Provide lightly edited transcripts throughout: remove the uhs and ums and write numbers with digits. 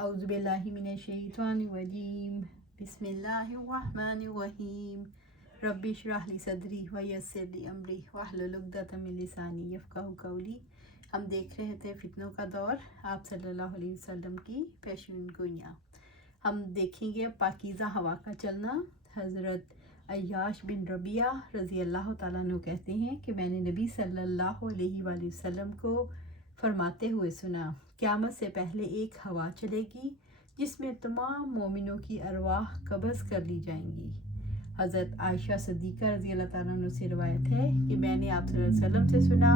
اعوذ باللہ من الشیطان الرجیم بسم اللہ الرحمن الرحیم رب اشرح لی صدری ویسر لی امری واحلل عقدۃ من لسانی یفقہوا قولی۔ ہم دیکھ رہے تھے فتنوں کا دور، آپ صلی اللہ علیہ وسلم کی پیشین گوئیاں۔ ہم دیکھیں گے پاکیزہ ہوا کا چلنا۔ حضرت عیاش بن ربیعہ رضی اللہ تعالیٰ عنہ کہتے ہیں کہ میں نے نبی صلی اللہ علیہ وآلہ وسلم کو فرماتے ہوئے سنا، قیامت سے پہلے ایک ہوا چلے گی جس میں تمام مومنوں کی ارواح قبض کر لی جائیں گی۔ حضرت عائشہ صدیقہ رضی اللہ تعالیٰ عنہ سے روایت ہے کہ میں نے آپ صلی اللہ علیہ وسلم سے سنا،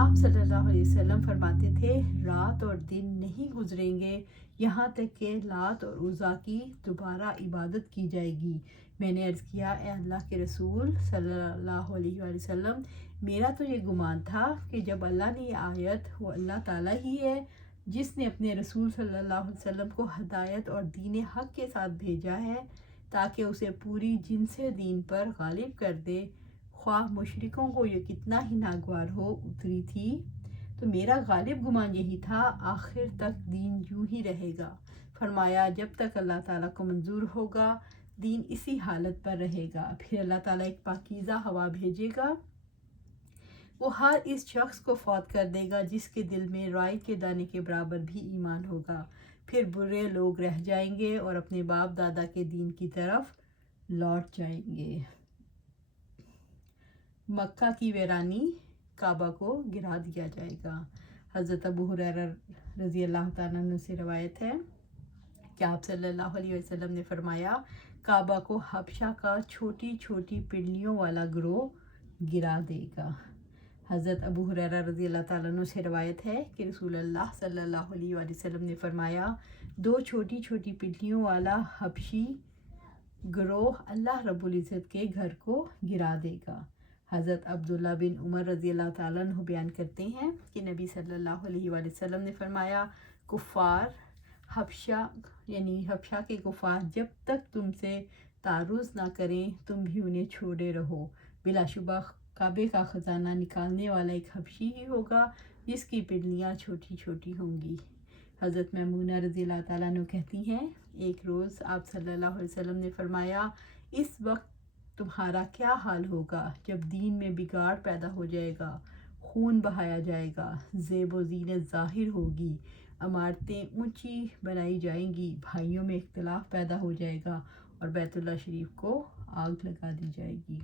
آپ صلی اللہ علیہ وسلم فرماتے تھے، رات اور دن نہیں گزریں گے یہاں تک کہ لات اور عزیٰ کی دوبارہ عبادت کی جائے گی۔ میں نے عرض کیا، اے اللہ کے رسول صلی اللہ علیہ وآلہ وسلم، میرا تو یہ گمان تھا کہ جب اللہ نے یہ آیت، وہ اللہ تعالیٰ ہی ہے جس نے اپنے رسول صلی اللہ علیہ وسلم کو ہدایت اور دین حق کے ساتھ بھیجا ہے تاکہ اسے پوری جنس دین پر غالب کر دے، خواہ مشرکوں کو یہ کتنا ہی ناگوار ہو، اتری تھی۔ تو میرا غالب گمان یہی تھا، آخر تک دین یوں ہی رہے گا۔ فرمایا، جب تک اللہ تعالیٰ کو منظور ہوگا دین اسی حالت پر رہے گا، پھر اللہ تعالیٰ ایک پاکیزہ ہوا بھیجے گا، وہ ہر اس شخص کو فوت کر دے گا جس کے دل میں رائی کے دانے کے برابر بھی ایمان ہوگا۔ پھر برے لوگ رہ جائیں گے اور اپنے باپ دادا کے دین کی طرف لوٹ جائیں گے۔ مکہ کی ویرانی، کعبہ کو گرا دیا جائے گا۔ حضرت ابو ہریرہ رضی اللہ تعالیٰ عنہ سے روایت ہے کہ آپ صلی اللہ علیہ وسلم نے فرمایا، کعبہ کو حبشہ کا چھوٹی چھوٹی پنڈلیوں والا گروہ گرا دے گا۔ حضرت ابو ہریرہ رضی اللہ تعالیٰ عنہ سے روایت ہے کہ رسول اللہ صلی اللہ علیہ وآلہ وسلم نے فرمایا، دو چھوٹی چھوٹی پنڈلیوں والا حبشی گروہ اللہ رب العزت کے گھر کو گرا دے گا۔ حضرت عبداللہ بن عمر رضی اللہ تعالیٰ عنہ بیان کرتے ہیں کہ نبی صلی اللہ علیہ وآلہ وسلم نے فرمایا، کفار حبشہ یعنی حبشہ کے کفار جب تک تم سے تعرض نہ کریں تم بھی انہیں چھوڑے رہو، بلا شبہ کعبے کا خزانہ نکالنے والا ایک حبشی ہی ہوگا جس کی پنڈلیاں چھوٹی چھوٹی ہوں گی۔ حضرت میمونہ رضی اللہ تعالیٰ عنہ کہتی ہیں، ایک روز آپ صلی اللہ علیہ وسلم نے فرمایا، اس وقت تمہارا کیا حال ہوگا جب دین میں بگاڑ پیدا ہو جائے گا، خون بہایا جائے گا، زیب و زینت ظاہر ہوگی، عمارتیں اونچی بنائی جائیں گی، بھائیوں میں اختلاف پیدا ہو جائے گا اور بیت اللہ شریف کو آگ لگا دی جائے گی۔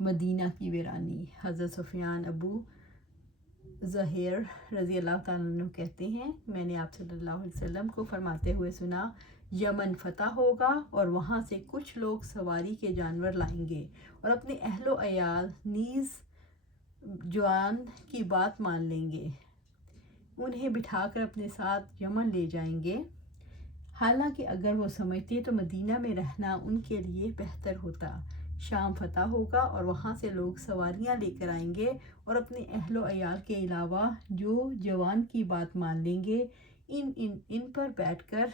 مدینہ کی ویرانی، حضرت سفیان ابو ظہیر رضی اللہ تعالیٰ عنہ کہتے ہیں، میں نے آپ صلی اللہ علیہ وسلم کو فرماتے ہوئے سنا، یمن فتح ہوگا اور وہاں سے کچھ لوگ سواری کے جانور لائیں گے اور اپنے اہل و عیال نیز جوان کی بات مان لیں گے، انہیں بٹھا کر اپنے ساتھ یمن لے جائیں گے، حالانکہ اگر وہ سمجھتے تو مدینہ میں رہنا ان کے لیے بہتر ہوتا۔ شام فتح ہوگا اور وہاں سے لوگ سواریاں لے کر آئیں گے اور اپنے اہل و عیال کے علاوہ جو جوان کی بات مان لیں گے ان پر بیٹھ کر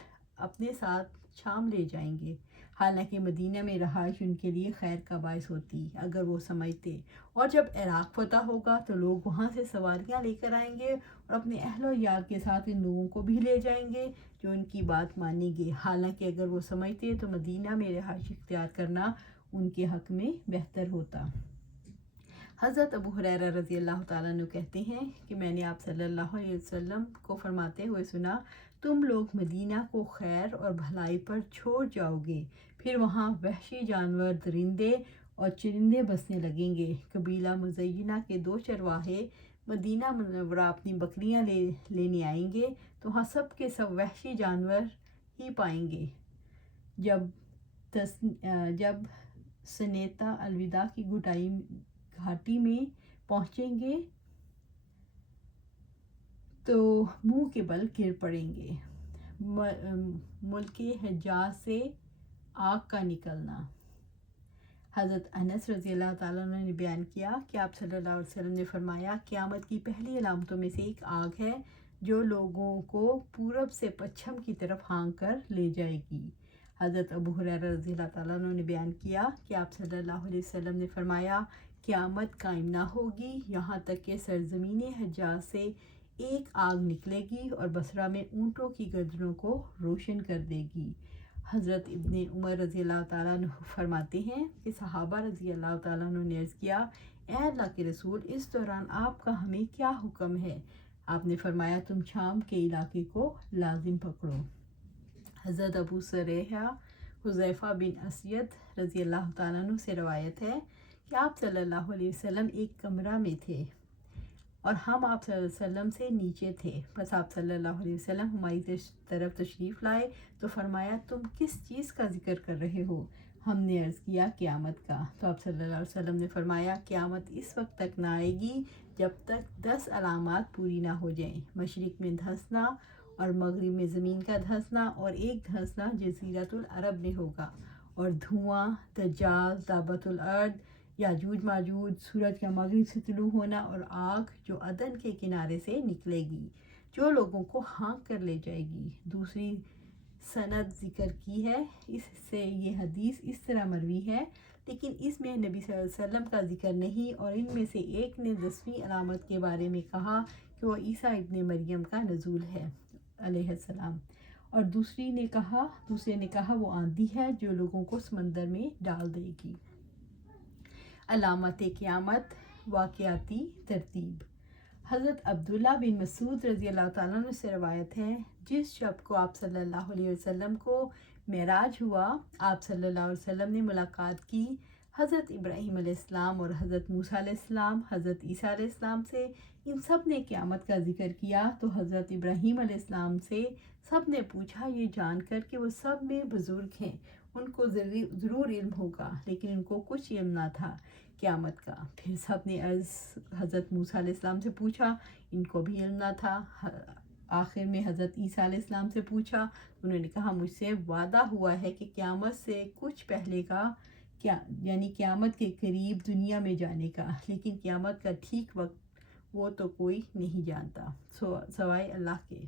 اپنے ساتھ شام لے جائیں گے، حالانکہ مدینہ میں رہائش ان کے لیے خیر کا باعث ہوتی اگر وہ سمجھتے۔ اور جب عراق فتح ہوگا تو لوگ وہاں سے سواریاں لے کر آئیں گے اور اپنے اہل و عیال کے ساتھ ان لوگوں کو بھی لے جائیں گے جو ان کی بات مانیں گے، حالانکہ اگر وہ سمجھتے تو مدینہ میں رہائش اختیار کرنا ان کے حق میں بہتر ہوتا۔ حضرت ابو ہریرہ رضی اللہ تعالیٰ عنہ کہتے ہیں کہ میں نے آپ صلی اللہ علیہ وسلم کو فرماتے ہوئے سنا، تم لوگ مدینہ کو خیر اور بھلائی پر چھوڑ جاؤ گے، پھر وہاں وحشی جانور، درندے اور چرندے بسنے لگیں گے۔ قبیلہ مزینہ کے دو چرواہے مدینہ منورہ اپنی بکریاں لینے آئیں گے تو وہاں سب کے سب وحشی جانور ہی پائیں گے۔ جب سنیتا الوداع کی گھاٹی میں پہنچیں گے تو منہ کے بل گر پڑیں گے۔ ملک حجاز سے آگ کا نکلنا، حضرت انس رضی اللہ تعالیٰ عنہ نے بیان کیا کہ آپ صلی اللہ علیہ وسلم نے فرمایا، قیامت کی پہلی علامتوں میں سے ایک آگ ہے جو لوگوں کو پورب سے پچھم کی طرف ہانک کر لے جائے گی۔ حضرت ابو ہریرہ رضی اللہ تعالیٰ عنہ نے بیان کیا کہ آپ صلی اللہ علیہ وسلم نے فرمایا، قیامت قائم نہ ہوگی یہاں تک کہ سرزمین حجاز سے ایک آگ نکلے گی اور بصرہ میں اونٹوں کی گردنوں کو روشن کر دے گی۔ حضرت ابن عمر رضی اللہ تعالیٰ عنہ فرماتے ہیں کہ صحابہ رضی اللہ تعالیٰ عنہ نے عرض کیا، اے اللہ کے رسول، اس دوران آپ کا ہمیں کیا حکم ہے؟ آپ نے فرمایا، تم شام کے علاقے کو لازم پکڑو۔ حضرت ابو سریحہ حذیفہ بن اسید رضی اللہ تعالیٰ عنہ سے روایت ہے کہ آپ صلی اللہ علیہ وسلم ایک کمرہ میں تھے اور ہم آپ صلی اللہ علیہ وسلم سے نیچے تھے۔ بس آپ صلی اللہ علیہ وسلم ہماری طرف تشریف لائے تو فرمایا، تم کس چیز کا ذکر کر رہے ہو؟ ہم نے عرض کیا، قیامت کا۔ تو آپ صلی اللہ علیہ وسلم نے فرمایا، قیامت اس وقت تک نہ آئے گی جب تک 10 علامات پوری نہ ہو جائیں۔ مشرق میں دھنسنا اور مغرب میں زمین کا دھنسنا اور ایک دھنسنا جزیرۃ العرب میں ہوگا، اور دھواں، دجال، دابۃ الارض، یاجوج ماجوج، سورج کا مغرب سے طلوع ہونا اور آگ جو عدن کے کنارے سے نکلے گی، جو لوگوں کو ہانک کر لے جائے گی۔ دوسری سند ذکر کی ہے، اس سے یہ حدیث اس طرح مروی ہے، لیکن اس میں نبی صلی اللہ علیہ وسلم کا ذکر نہیں، اور ان میں سے ایک نے 10ویں علامت کے بارے میں کہا کہ وہ عیسیٰ ابن مریم کا نزول ہے علیہ السلام، اور دوسرے نے کہا وہ آندھی ہے جو لوگوں کو سمندر میں ڈال دے گی۔ علامت قیامت، واقعاتی ترتیب۔ حضرت عبداللہ بن مسعود رضی اللہ تعالیٰ عنہ سے روایت ہے، جس شب کو آپ صلی اللہ علیہ وسلم کو معراج ہوا، آپ صلی اللہ علیہ وسلم نے ملاقات کی حضرت ابراہیم علیہ السلام اور حضرت موسیٰ علیہ السلام، حضرت عیسیٰ علیہ السلام سے۔ ان سب نے قیامت کا ذکر کیا تو حضرت ابراہیم علیہ السلام سے سب نے پوچھا، یہ جان کر کہ وہ سب میں بزرگ ہیں، ان کو ضرور علم ہوگا، لیکن ان کو کچھ علم نہ تھا قیامت کا۔ پھر سب نے حضرت موسیٰ علیہ السلام سے پوچھا، ان کو بھی علم نہ تھا۔ آخر میں حضرت عیسیٰ علیہ السلام سے پوچھا، انہوں نے کہا، مجھ سے وعدہ ہوا ہے کہ قیامت سے کچھ پہلے کا یعنی قیامت کے قریب دنیا میں جانے کا، لیکن قیامت کا ٹھیک وقت وہ تو کوئی نہیں جانتا سوائے اللہ کے۔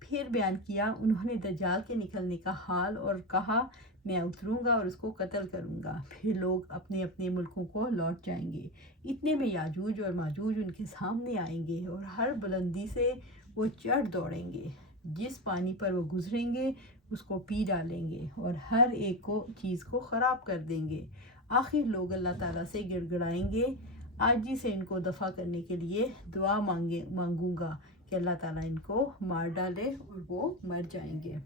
پھر بیان کیا انہوں نے دجال کے نکلنے کا حال اور کہا، میں اتروں گا اور اس کو قتل کروں گا، پھر لوگ اپنے اپنے ملکوں کو لوٹ جائیں گے۔ اتنے میں یاجوج اور ماجوج ان کے سامنے آئیں گے اور ہر بلندی سے وہ چڑھ دوڑیں گے، جس پانی پر وہ گزریں گے اس کو پی ڈالیں گے اور ہر ایک چیز کو خراب کر دیں گے۔ آخر لوگ اللہ تعالیٰ سے گڑ گڑائیں گے، عاجزی سے ان کو دفع کرنے کے لیے دعا مانگوں گا کہ اللہ تعالیٰ ان کو مار ڈالے اور وہ مر جائیں گے،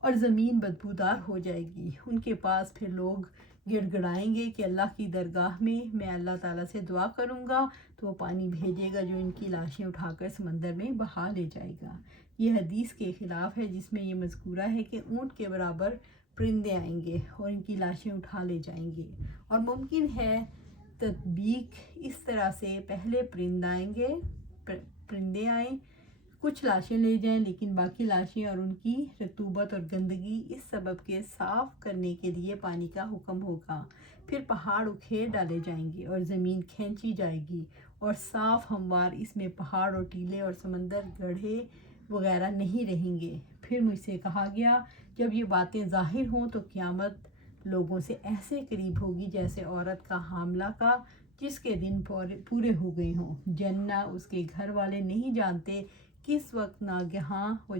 اور زمین بدبودار ہو جائے گی۔ ان کے پاس پھر لوگ گڑ گڑائیں گے کہ اللہ کی درگاہ میں اللہ تعالیٰ سے دعا کروں گا تو وہ پانی بھیجے گا جو ان کی لاشیں اٹھا کر سمندر میں بہا لے جائے گا۔ یہ حدیث کے خلاف ہے جس میں یہ مذکورہ ہے کہ اونٹ کے برابر پرندے آئیں گے اور ان کی لاشیں اٹھا لے جائیں گے، اور ممکن ہے تطبیق اس طرح سے، پہلے پرندے آئیں، کچھ لاشیں لے جائیں، لیکن باقی لاشیں اور ان کی رطوبت اور گندگی اس سبب کے صاف کرنے کے لیے پانی کا حکم ہوگا۔ پھر پہاڑ اکھیڑ ڈالے جائیں گے اور زمین کھینچی جائے گی اور صاف ہموار اس میں پہاڑ اور ٹیلے اور سمندر گڑھے وغیرہ نہیں رہیں گے۔ پھر مجھ سے کہا گیا، جب یہ باتیں ظاہر ہوں تو قیامت لوگوں سے ایسے قریب ہوگی جیسے عورت کا حاملہ کا جس کے دن پورے ہو گئے ہوں۔ جنہ اس کے گھر والے نہیں جانتے کس وقت ناگہاں وہ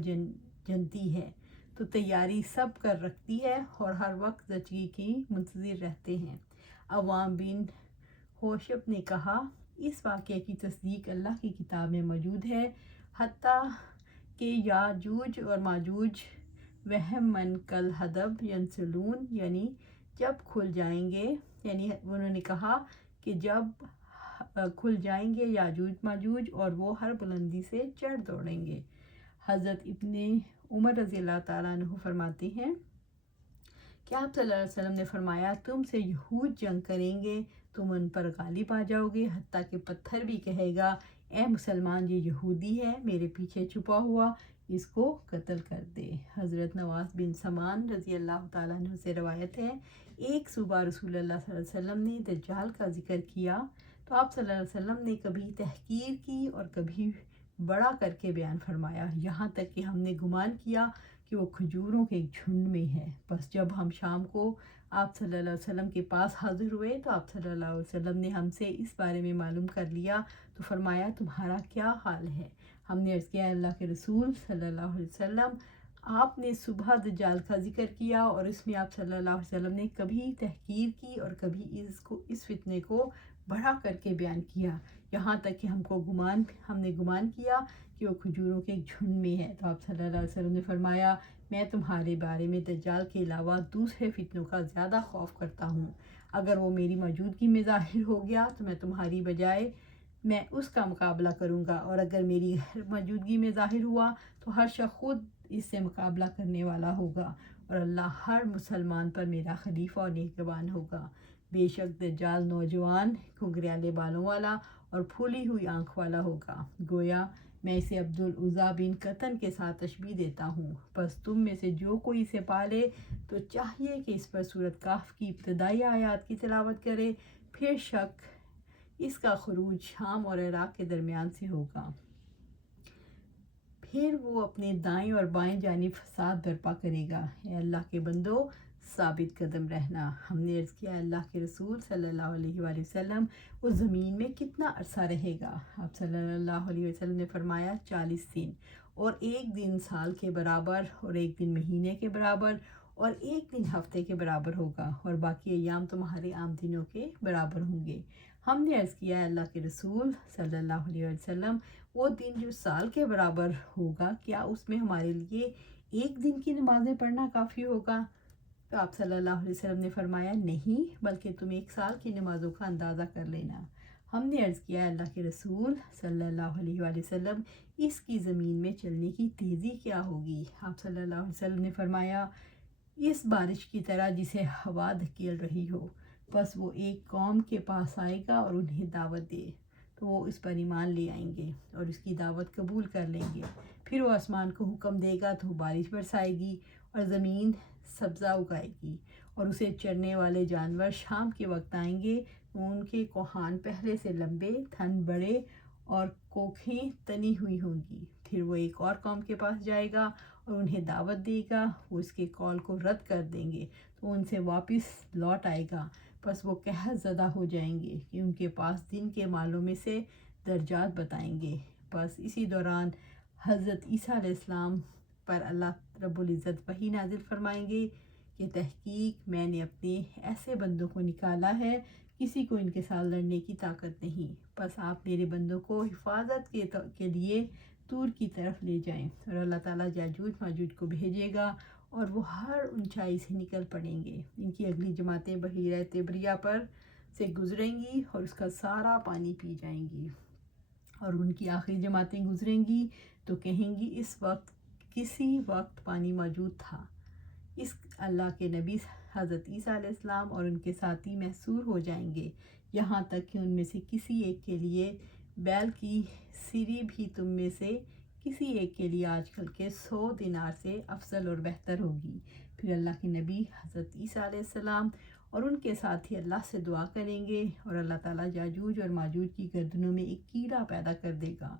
جنتی ہے، تو تیاری سب کر رکھتی ہے اور ہر وقت زچگی کی منتظر رہتے ہیں۔ عوام بن ہوشب نے کہا، اس واقعے کی تصدیق اللہ کی کتاب میں موجود ہے، حتیٰ کہ یاجوج اور ماجوج وہم من کل حدب ینسلون، یعنی جب کھل جائیں گے، یعنی انہوں نے کہا کہ جب کھل جائیں گے یاجوج ماجوج اور وہ ہر بلندی سے چڑھ دوڑیں گے۔ حضرت ابن عمر رضی اللہ تعالیٰ عنہ فرماتے ہیں کہ آپ صلی اللہ علیہ وسلم نے فرمایا، تم سے یہود جنگ کریں گے، تم ان پر غالب آ جاؤ گے، حتیٰ کہ پتھر بھی کہے گا، اے مسلمان، یہ یہودی ہے، میرے پیچھے چھپا ہوا، اس کو قتل کر دے۔ حضرت نواس بن سمان رضی اللہ تعالیٰ عنہ سے روایت ہے، ایک صبح رسول اللہ صلی اللہ علیہ وسلم نے دجال کا ذکر کیا تو آپ صلی اللہ علیہ وسلم نے کبھی تحقیر کی اور کبھی بڑا کر کے بیان فرمایا، یہاں تک کہ ہم نے گمان کیا کہ وہ کھجوروں کے ایک جھنڈ میں ہے۔ بس جب ہم شام کو آپ صلی اللہ علیہ وسلم کے پاس حاضر ہوئے تو آپ صلی اللہ علیہ وسلم نے ہم سے اس بارے میں معلوم کر لیا تو فرمایا، تمہارا کیا حال ہے؟ ہم نے عرض کیا اللہ کے رسول صلی اللہ علیہ وسلم آپ نے صبح دجال کا ذکر کیا اور اس میں آپ صلی اللہ علیہ وسلم نے کبھی تحقیر کی اور کبھی اس فتنے کو بڑھا کر کے بیان کیا، یہاں تک کہ ہم نے گمان کیا کہ وہ کھجوروں کے ایک جھنڈ میں ہے۔ تو آپ صلی اللہ علیہ وسلم نے فرمایا میں تمہارے بارے میں دجال کے علاوہ دوسرے فتنوں کا زیادہ خوف کرتا ہوں، اگر وہ میری موجودگی میں ظاہر ہو گیا تو میں تمہاری بجائے میں اس کا مقابلہ کروں گا، اور اگر میری موجودگی میں ظاہر ہوا تو ہر شخص خود اس سے مقابلہ کرنے والا ہوگا، اور اللہ ہر مسلمان پر میرا خلیفہ اور نگہبان ہوگا۔ بے شک دجال نوجوان گھنگریالے بالوں والا اور پھولی ہوئی آنکھ والا ہوگا، گویا میں اسے عبدالعزیٰ بن قطن کے ساتھ تشبیہ دیتا ہوں، بس تم میں سے جو کوئی اسے پالے تو چاہیے کہ اس پر سورۃ کہف کی ابتدائی آیات کی تلاوت کرے، پھر شک اس کا خروج شام اور عراق کے درمیان سے ہوگا، پھر وہ اپنے دائیں اور بائیں جانب فساد برپا کرے گا۔ اے اللہ کے بندو ثابت قدم رہنا۔ ہم نے عرض کیا اللہ کے رسول صلی اللہ علیہ وآلہ وسلم وہ زمین میں کتنا عرصہ رہے گا؟ آپ صلی اللہ علیہ وسلم نے فرمایا 40 دن، اور ایک دن سال کے برابر، اور ایک دن مہینے کے برابر، اور ایک دن ہفتے کے برابر ہوگا، اور باقی ایام تمہارے عام دنوں کے برابر ہوں گے۔ ہم نے عرض کیا اللہ کے رسول صلی اللہ علیہ وسلم وہ دن جو سال کے برابر ہوگا کیا اس میں ہمارے لیے ایک دن کی نمازیں پڑھنا کافی ہوگا؟ تو آپ صلی اللہ علیہ وسلم نے فرمایا نہیں، بلکہ تم ایک سال کی نمازوں کا اندازہ کر لینا۔ ہم نے عرض کیا اللہ کے رسول صلی اللہ علیہ وآلہ وسلم اس کی زمین میں چلنے کی تیزی کیا ہوگی؟ آپ صلی اللہ علیہ وسلم نے فرمایا اس بارش کی طرح جسے ہوا دھکیل رہی ہو، بس وہ ایک قوم کے پاس آئے گا اور انہیں دعوت دے تو وہ اس پر ایمان لے آئیں گے اور اس کی دعوت قبول کر لیں گے، پھر وہ آسمان کو حکم دے گا تو بارش برسائے گی اور زمین سبزہ اگائے گی، اور اسے چرنے والے جانور شام کے وقت آئیں گے، ان کے کوہان پہلے سے لمبے، تھن بڑے اور کوکھیں تنی ہوئی ہوں گی، پھر وہ ایک اور قوم کے پاس جائے گا اور انہیں دعوت دے گا، وہ اس کے قول کو رد کر دیں گے تو ان سے واپس لوٹ آئے گا، بس وہ قہر زدہ ہو جائیں گے کہ ان کے پاس دن کے مالوں میں سے درجات بتائیں گے۔ بس اسی دوران حضرت عیسیٰ علیہ السلام پر اللہ رب العزت وحی نازل فرمائیں گے کہ تحقیق میں نے اپنے ایسے بندوں کو نکالا ہے کسی کو ان کے ساتھ لڑنے کی طاقت نہیں، بس آپ میرے بندوں کو حفاظت کے لیے طور کی طرف لے جائیں، اور اللہ تعالیٰ یاجوج ماجوج کو بھیجے گا اور وہ ہر اونچائی سے نکل پڑیں گے، ان کی اگلی جماعتیں بحیرہ تبریہ پر سے گزریں گی اور اس کا سارا پانی پی جائیں گی، اور ان کی آخری جماعتیں گزریں گی تو کہیں گی اس وقت کسی وقت پانی موجود تھا۔ اس اللہ کے نبی حضرت عیسیٰ علیہ السلام اور ان کے ساتھی محصور ہو جائیں گے، یہاں تک کہ ان میں سے کسی ایک کے لیے بیل کی سری بھی تم میں سے کسی ایک کے لیے آج کل کے 100 دینار سے افضل اور بہتر ہوگی۔ پھر اللہ کے نبی حضرت عیسیٰ علیہ السلام اور ان کے ساتھی اللہ سے دعا کریں گے اور اللہ تعالیٰ یاجوج اور ماجوج کی گردنوں میں ایک کیڑا پیدا کر دے گا،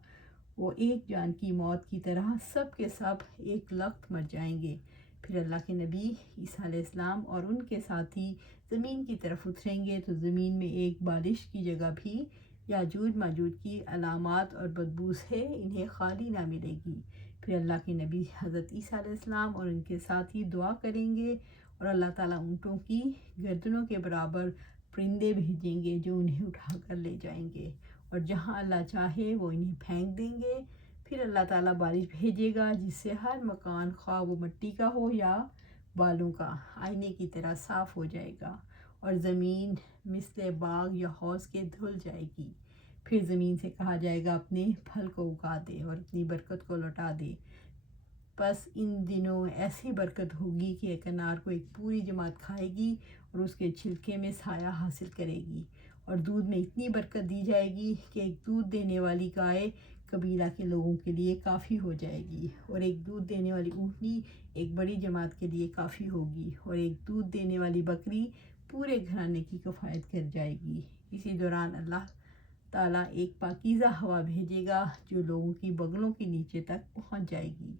وہ ایک جان کی موت کی طرح سب کے سب ایک لخت مر جائیں گے۔ پھر اللہ کے نبی عیسیٰ علیہ السلام اور ان کے ساتھی زمین کی طرف اتریں گے تو زمین میں ایک بالش کی جگہ بھی یاجوج ماجوج کی علامات اور بدبو سے انہیں خالی نہ ملے گی۔ پھر اللہ کے نبی حضرت عیسیٰ علیہ السلام اور ان کے ساتھی دعا کریں گے اور اللہ تعالیٰ اونٹوں کی گردنوں کے برابر پرندے بھیجیں گے جو انہیں اٹھا کر لے جائیں گے، اور جہاں اللہ چاہے وہ انہیں پھینک دیں گے۔ پھر اللہ تعالیٰ بارش بھیجے گا جس سے ہر مکان خواہ وہ مٹی کا ہو یا بالوں کا آئینے کی طرح صاف ہو جائے گا، اور زمین مثل باغ یا حوض کے دھل جائے گی۔ پھر زمین سے کہا جائے گا اپنے پھل کو اگا دے اور اپنی برکت کو لوٹا دے، بس ان دنوں ایسی برکت ہوگی کہ ایک انار کو ایک پوری جماعت کھائے گی اور اس کے چھلکے میں سایہ حاصل کرے گی، اور دودھ میں اتنی برکت دی جائے گی کہ ایک دودھ دینے والی گائے قبیلہ کے لوگوں کے لیے کافی ہو جائے گی، اور ایک دودھ دینے والی اونٹنی ایک بڑی جماعت کے لیے کافی ہوگی، اور ایک دودھ دینے والی بکری پورے گھرانے کی کفایت کر جائے گی۔ اسی دوران اللہ تعالیٰ ایک پاکیزہ ہوا بھیجے گا جو لوگوں کی بغلوں کے نیچے تک پہنچ جائے گی،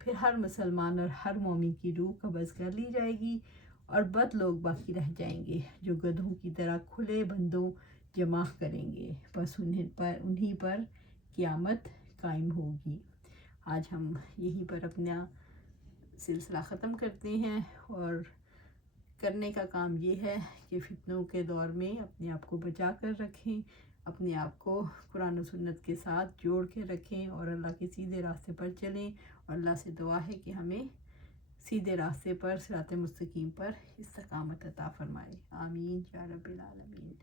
پھر ہر مسلمان اور ہر مومن کی روح قبض کر لی جائے گی، اور بد لوگ باقی رہ جائیں گے جو گدھوں کی طرح کھلے بندوں جمع کریں گے، بس انہیں پر قیامت قائم ہوگی۔ آج ہم یہیں پر اپنا سلسلہ ختم کرتے ہیں، اور کرنے کا کام یہ ہے کہ فتنوں کے دور میں اپنے آپ کو بچا کر رکھیں، اپنے آپ کو قرآن و سنت کے ساتھ جوڑ کے رکھیں، اور اللہ کے سیدھے راستے پر چلیں، اور اللہ سے دعا ہے کہ ہمیں سیدھے راستے پر، صراط مستقیم پر استقامت عطا فرمائے۔ آمین یا رب العالمین۔